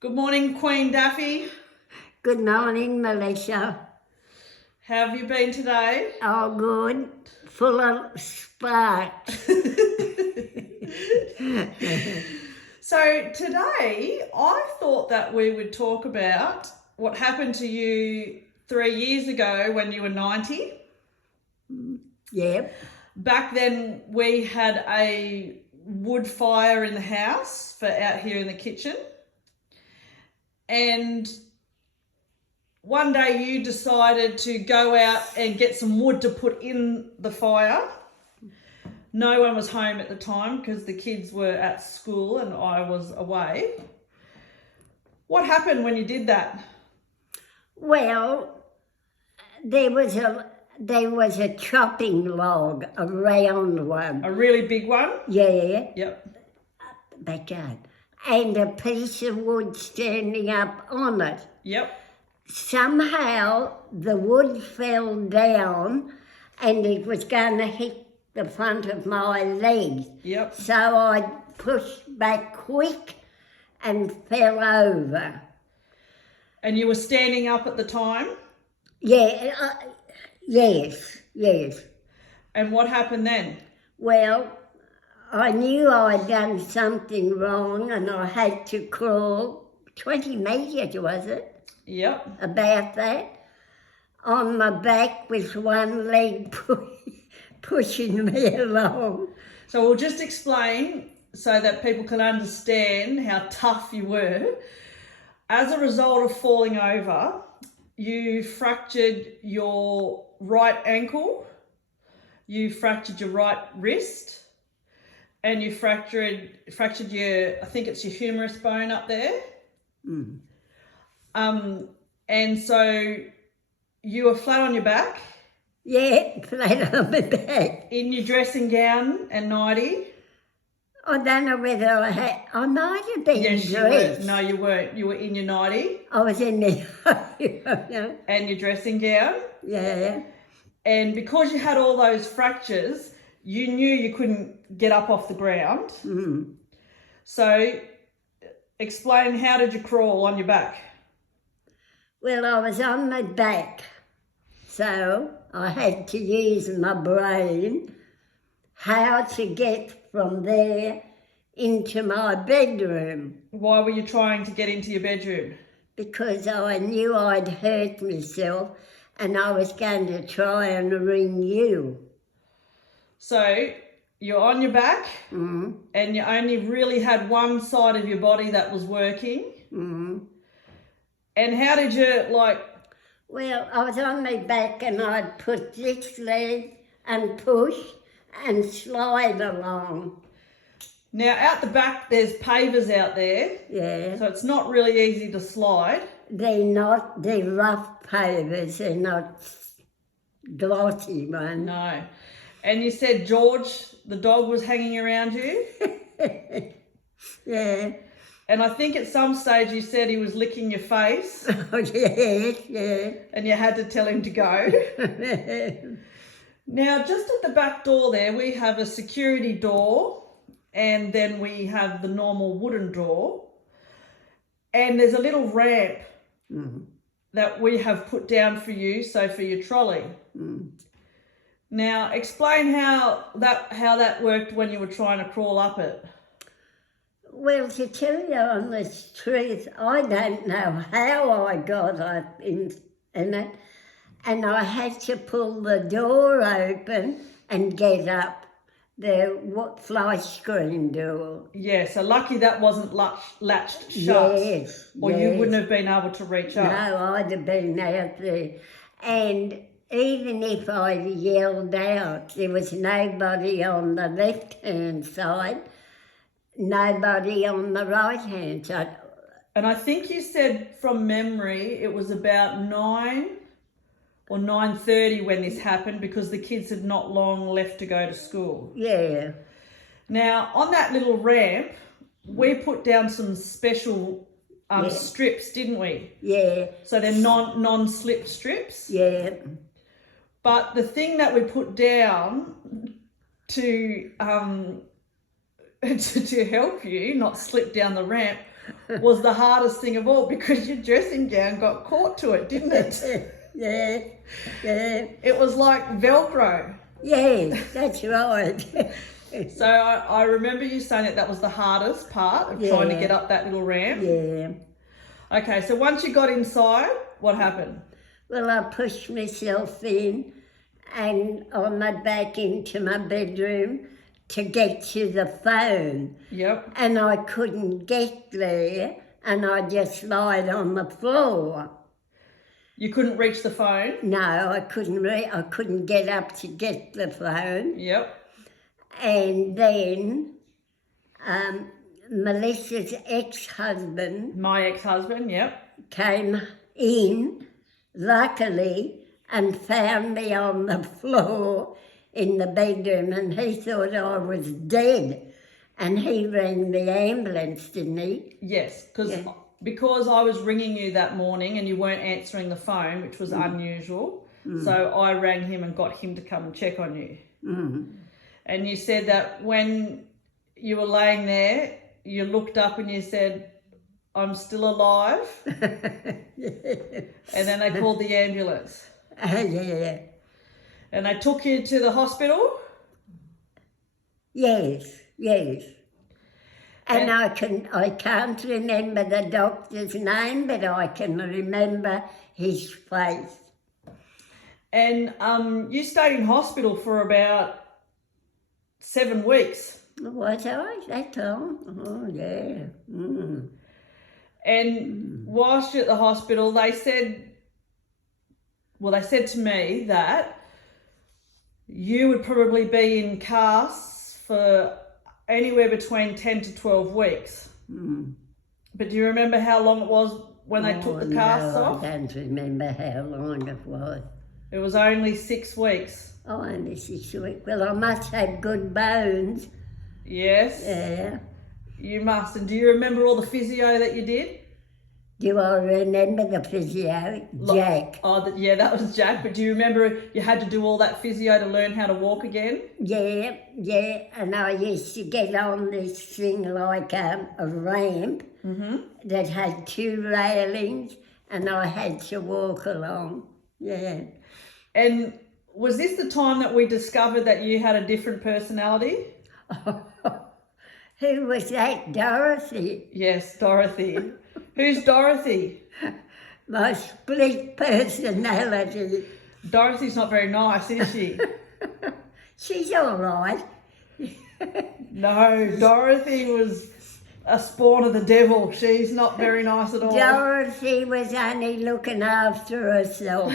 Good morning, Queen Daffy. Good morning, Melissa. How have you been today? Oh, good. Full of sparks. So today, I thought that we would talk about what happened to you 3 years ago when you were 90. Yep. Back then, we had a wood fire in the house for out here in the kitchen. And one day you decided to go out and get some wood to put in the fire. No one was home at the time because the kids were at school and I was away. What happened when you did that? Well, there was a chopping log, a round one. A really big one? Yeah, Yep. backyard. And a piece of wood standing up on it. Yep. Somehow the wood fell down and it was going to hit the front of my leg. Yep. So I pushed back quick and fell over. And you were standing up at the time? Yeah, yes. And what happened then? Well, I knew I'd done something wrong and I had to crawl 20 metres, was it? Yep. About that. On my back with one leg pushing me along. So we'll just explain so that people can understand how tough you were. As a result of falling over, you fractured your right ankle, you fractured your right wrist, and you fractured your, I think it's your humerus bone up there. Mm. And so you were flat on your back. Yeah, flat on my back. In your dressing gown and nightie. I don't know whether I might have been dressed. No, you weren't. You were in your nightie. I was in the... And your dressing gown. Yeah. And because you had all those fractures, you knew you couldn't get up off the ground. Mm. So explain, how did you crawl on your back? Well, I was on my back, so I had to use my brain how to get from there into my bedroom. Why were you trying to get into your bedroom? Because I knew I'd hurt myself and I was going to try and ring you. So you're on your back, Mm. and you only really had one side of your body that was working. Mm. And how did you, Well, I was on my back and I'd put this leg and push and slide along. Now out the back there's pavers out there. Yeah. So it's not really easy to slide. They're rough pavers, they're not glossy ones. No. And you said George, the dog, was hanging around you. Yeah. And I think at some stage you said he was licking your face. Oh, yeah. And you had to tell him to go. Now, just at the back door there, we have a security door, and then we have the normal wooden door. And there's a little ramp that we have put down for you, so for your trolley. Mm. Now, explain how that worked when you were trying to crawl up it. Well, to tell you on the truth, I don't know how I got up in it, and I had to pull the door open and get up the fly screen door. Yeah, so lucky that wasn't latched shut. Yes. Or you wouldn't have been able to reach up. No, I'd have been out there. And even if I'd yelled out, there was nobody on the left-hand side, nobody on the right-hand side. And I think you said from memory it was about 9 or 9:30 when this happened, because the kids had not long left to go to school. Yeah. Now, on that little ramp, we put down some special strips, didn't we? Yeah. So they're non-slip strips. Yeah. But the thing that we put down to help you not slip down the ramp was the hardest thing of all because your dressing gown got caught to it, didn't it? Yeah, yeah. It was like Velcro. Yes, that's right. So I remember you saying that was the hardest part of trying to Yeah. get up that little ramp. Yeah. Okay, so once you got inside, what happened? Well, I pushed myself in and on my back into my bedroom to get to the phone. Yep. And I couldn't get there and I just lied on the floor. You couldn't reach the phone? No, I couldn't get up to get the phone. Yep. And then Melissa's ex-husband My ex-husband, yep. came in, luckily, and found me on the floor in the bedroom, and he thought I was dead. And he rang the ambulance, didn't he? Yes, because I was ringing you that morning and you weren't answering the phone, which was unusual. So I rang him and got him to come and check on you. And you said that when you were laying there, you looked up and you said, "I'm still alive." And then they called the ambulance. Yeah. And they took you to the hospital? Yes. And I can't remember the doctor's name, but I can remember his face. And you stayed in hospital for about 7 weeks. Was I that long? Oh, yeah. And whilst you're at the hospital, they said to me that you would probably be in casts for anywhere between 10 to 12 weeks. But do you remember how long it was when they took the casts off? I don't remember how long it was. It was only 6 weeks. Oh, only 6 weeks. Well, I must have good bones. Yes. Yeah. You must. And do you remember all the physio that you did? Do I remember the physio? Jack. Oh, yeah, that was Jack. But do you remember you had to do all that physio to learn how to walk again? Yeah. And I used to get on this thing like a ramp that had 2 railings, and I had to walk along. Yeah. And was this the time that we discovered that you had a different personality? Who was that? Dorothy? Yes, Dorothy. Who's Dorothy? My split personality. Dorothy's not very nice, is she? She's all right. No, Dorothy was a spawn of the devil. She's not very nice at all. Dorothy was only looking after herself.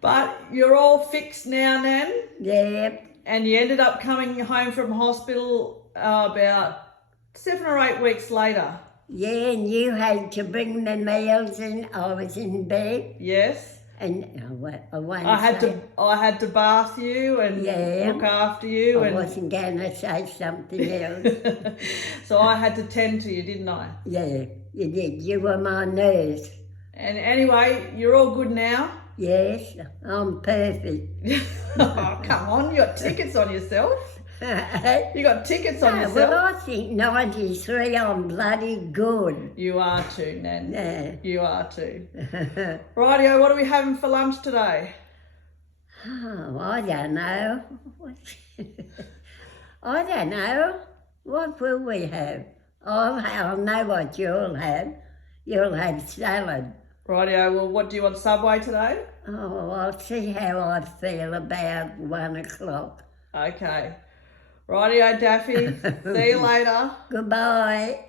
But you're all fixed now, Nan? Yeah. And you ended up coming home from hospital about 7 or 8 weeks later. Yeah, and you had to bring the meals in. I was in bed. Yes. And I had to bath you and look after you. I wasn't going to say something else. So I had to tend to you, didn't I? Yeah, you did. You were my nurse. And anyway, you're all good now? Yes, I'm perfect. Oh, come on, you got tickets on yourself. You got tickets on yourself. Well, I think 93 I'm bloody good. You are too, Nan. Yeah. You are too. Rightio, what are we having for lunch today? Oh, I don't know. I don't know. What will we have? I'll know what you'll have. You'll have salad. Rightio, well, what do you want, Subway today? Oh, I'll see how I feel about 1 o'clock. Okay. Rightio, Daffy. See you later. Goodbye.